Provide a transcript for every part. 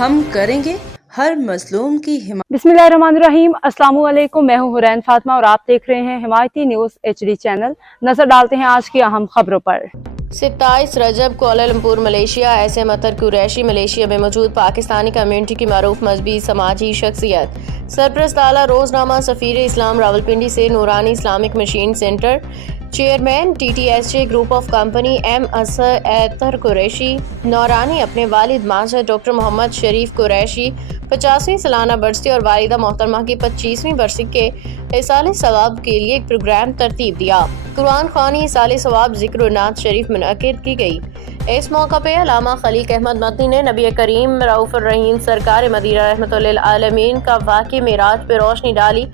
ہم کریں گے ہر مظلوم کی حمایت۔ بسم اللہ الرحمن الرحیم، السلام علیکم، میں ہوں حرین فاطمہ اور آپ دیکھ رہے ہیں حمایتی نیوز HD چینل۔ نظر ڈالتے ہیں آج کی اہم خبروں پر۔ 27 رجب کوالالمپور ملیشیا۔ SM اطہر قریشی ملیشیا میں موجود پاکستانی کمیونٹی کی معروف مذہبی سماجی شخصیت، سرپرست اعلیٰ روزنامہ سفیر اسلام راولپنڈی سے نورانی Islamic machine centre, chairman TTSJ group of company M اطہر قریشی نورانی اپنے والد ماجد ڈاکٹر محمد شریف قریشی 50ویں سالانہ برسی اور والدہ محترمہ کی 25ویں برسی کے ایصال ثواب کے لیے ایک پروگرام ترتیب دیا۔ قرآن خوانی ایصال ثواب ذکر و نعت شریف منعقد کی گئی۔ اس موقع پہ علامہ خلیق احمد مدنی نے نبی کریم رؤوف الرحیم سرکار مدینہ رحمۃ للعالمین کا واقعہ معراج پہ روشنی ڈالی۔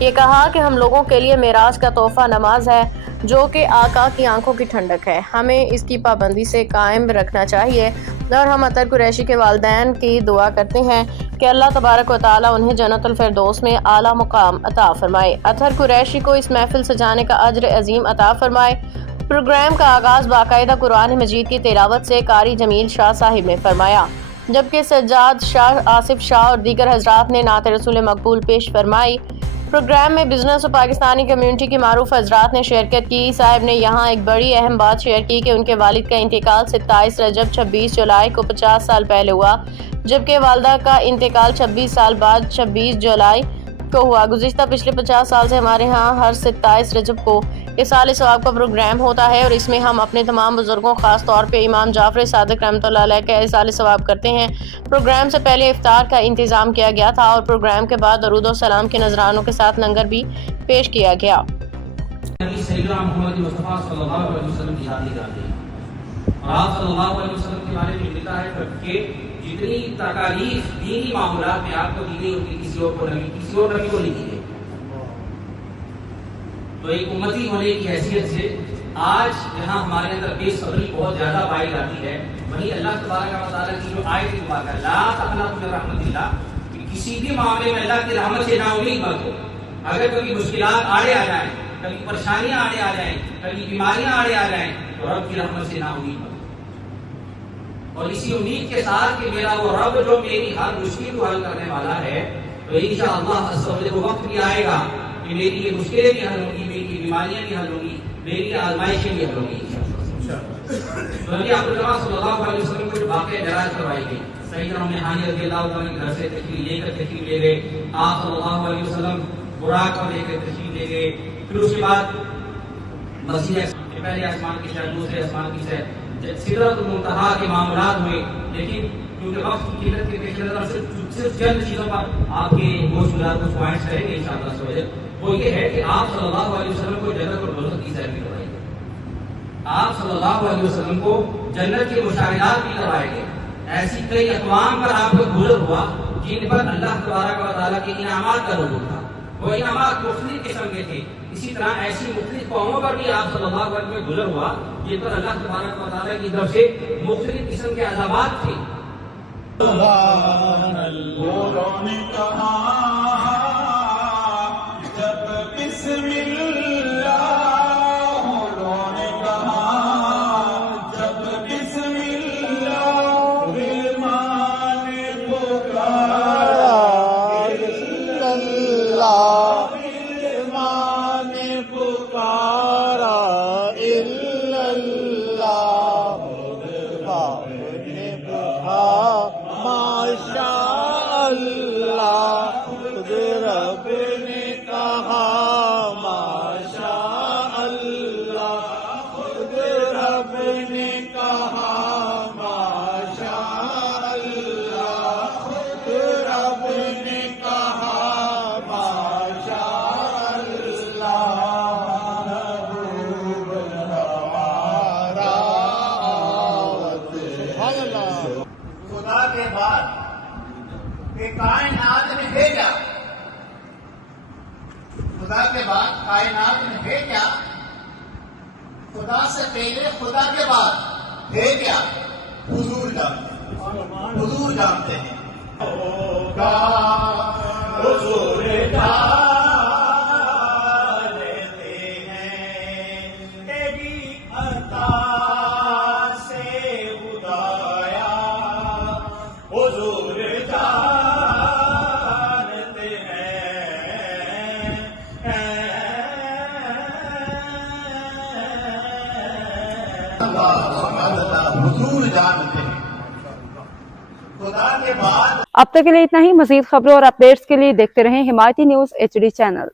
یہ کہا کہ ہم لوگوں کے لیے معراج کا تحفہ نماز ہے، جو کہ آقا کی آنکھوں کی ٹھنڈک ہے، ہمیں اس کی پابندی سے قائم رکھنا چاہیے، اور ہم اطہر قریشی کے والدین کی دعا کرتے ہیں کہ اللہ تبارک و تعالیٰ انہیں جنت الفردوس میں اعلیٰ مقام عطا فرمائے۔ اطہر قریشی کو اس محفل سجانے کا اجر عظیم عطا فرمائے۔ پروگرام کا آغاز باقاعدہ قرآن مجید کی تلاوت سے قاری جمیل شاہ صاحب نے فرمایا، جبکہ سجاد شاہ، آصف شاہ اور دیگر حضرات نے نعت رسول مقبول پیش فرمائی۔ پروگرام میں بزنس اور پاکستانی کمیونٹی کے معروف حضرات نے شرکت کی۔ صاحب نے یہاں ایک بڑی اہم بات شیئر کی کہ ان کے والد کا انتقال 27 رجب 26 جولائی کو 50 سال پہلے ہوا، جبکہ والدہ کا انتقال 26 سال بعد 26 جولائی کو ہوا۔ گزشتہ پچھلے 50 سال سے ہمارے ہاں ہر 27 رجب کو ایصال ثواب کا پروگرام ہوتا ہے، اور اس میں ہم اپنے تمام بزرگوں، خاص طور پہ امام جعفر صادق رحمۃ اللہ علیہ کا ایصال ثواب کرتے ہیں۔ پروگرام سے پہلے افطار کا انتظام کیا گیا تھا اور پروگرام کے بعد درود و سلام کے نذرانوں کے ساتھ لنگر بھی پیش کیا گیا۔ سیدنا محمد مصطفیٰ صلی اللہ علیہ وسلم کی شادی کر دی اور آپ صلی اللہ علیہ وسلم کے بارے میں لکھا ہے کہ جتنی تکالیف دینی معاملات میں آپ کو دی گئی ہوتی کسی اور نبی کو نہیں دی گئی۔ تو ایک امتی ہونے کی حیثیت سے آج جہاں ہمارے اندر بے صبری بہت زیادہ پائی جاتی ہے، وہیں اللہ تبارک و تعالیٰ کی جو آیت مبارکہ لا تقنطوا من رحمت اللہ، کہ کسی بھی معاملے میں اللہ کی رحمت سے نا امید مت ہو۔ اگر کبھی مشکلات آڑے آ جائیں، کبھی پریشانیاں آڑے آ جائیں، کبھی بیماریاں آڑے آ جائیں، تو رب کی رحمت سے نا امید مت ہو، اور اسی امید کے ساتھ کہ میرا وہ رب جو میری ہر مشکل کو حل کرنے والا ہے، تو انشاءاللہ عز و جل وہ وقت بھی آئے گا کہ میری یہ مشکلیں بھی حل ہوں گی، میری بیماریاں بھی حل ہوں گی، میری آزمائشیں بھی حل ہوں گی انشاءاللہ۔ نبی اکرم صلی اللہ علیہ وسلم کو جو واقعہ معراج کروائی گئی، سیدنا ام ہانی رضی اللہ عنہ کے گھر سے تشریف لے گئے، آپ صلی اللہ علیہ وسلم براق پر لے کر تشریف لے گئے، پھر اس کے بعد مسجد پہلے آسمان کی شہر، دوسرے آسمان کی شہر، سدرۃ المنتہا کے معاملات ہوئے، لیکن کیونکہ وقت کی قلت کے پیش نظر صرف چند چیزوں پر آپ کے گوشت گزار کچھ پوائنٹس رہیں گے انشاءاللہ سوجل۔ وہ یہ ہے کہ آپ صلی اللہ علیہ وسلم کو جنت اور دوزخ کی سیر بھی کروائی گئی، آپ صلی اللہ علیہ وسلم کو جنت کے مشاہدات بھی کروائے گئے۔ ایسی کئی اقوام پر آپ کو گزر ہوا جن پر اللہ تبارک و تعالیٰ کے انعامات کا نزول تھا، وہ انعامات مختلف قسم کے تھے۔ اسی طرح ایسی مختلف قوموں پر بھی آپ صلی اللہ علیہ وسلم میں گزر ہوا جن پر اللہ تبارک و تعالیٰ کی طرف سے مختلف قسم کے عذابات تھے۔ سبحان اللہ نے کہا جب بسم اللہ، انہوں نے کہا جب بسم اللہ، غلمان پکارا الا اللہ، غلمان پکارا الا اللہ، باپ نے کہا ماشاء اللہ، خود رب نے کہا ماشاء اللہ، خود رب نے کہا ماشاء اللہ، خود رب نے کہا ماشاء اللہ، محبوب ہمارا آوت ہے۔ خدا کے بعد کہ کائنات نے بھیجا، خدا کے بعد کائنات نے بھیجا، خدا سے پہلے خدا کے بعد بھیجا، حضور جانتے ہیں، حضور جانتے ہیں ہوگا حضور جانتے ہیں، تیری عطا سے خدایا حضور حضور جانتے ہیں. خدا کے بعد اب تک کے لیے اتنا ہی. مزید خبروں اور اپڈیٹس کے لیے دیکھتے رہیں حمایتی نیوز HD چینل.